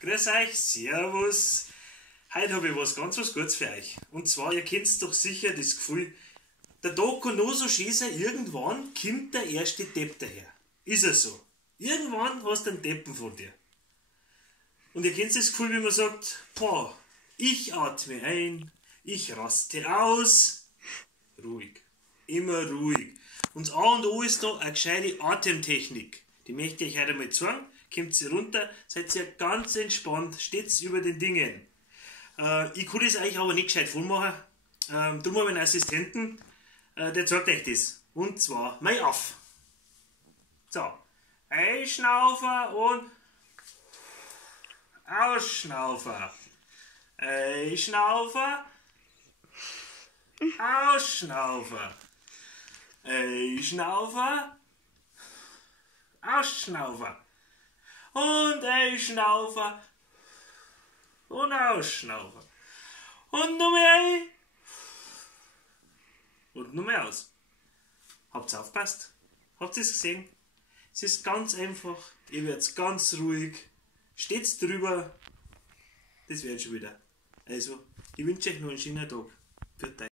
Grüß euch, servus. Heute habe ich was ganz Gutes für euch. Und zwar, ihr kennt doch sicher das Gefühl, der Tag kann noch so schön sein, irgendwann kommt der erste Depp daher. Ist es so? Irgendwann hast du einen Deppen von dir. Und ihr kennt das Gefühl, wie man sagt, boah, ich atme ein, ich raste aus. Ruhig. Immer ruhig. Und das A und O ist da eine gescheite Atemtechnik. Die möchte ich heute mal zeigen. Kommt ihr runter, seid ihr ganz entspannt, steht über den Dingen. Ich kann das euch aber nicht gescheit vormachen. Darum habe ich einen Assistenten, der zeigt euch das. Und zwar, mein auf. So, einschnaufen und ausschnaufen. Einschnaufen, ausschnaufen. Einschnaufen, ausschnaufen. Und einschnaufen und ausschnaufen. Und noch mehr ein. Und noch mehr aus. Habt ihr aufgepasst? Habt ihr es gesehen? Es ist ganz einfach. Ihr werdet ganz ruhig. Steht's drüber. Das wird schon wieder. Also, ich wünsche euch noch einen schönen Tag. Für euch.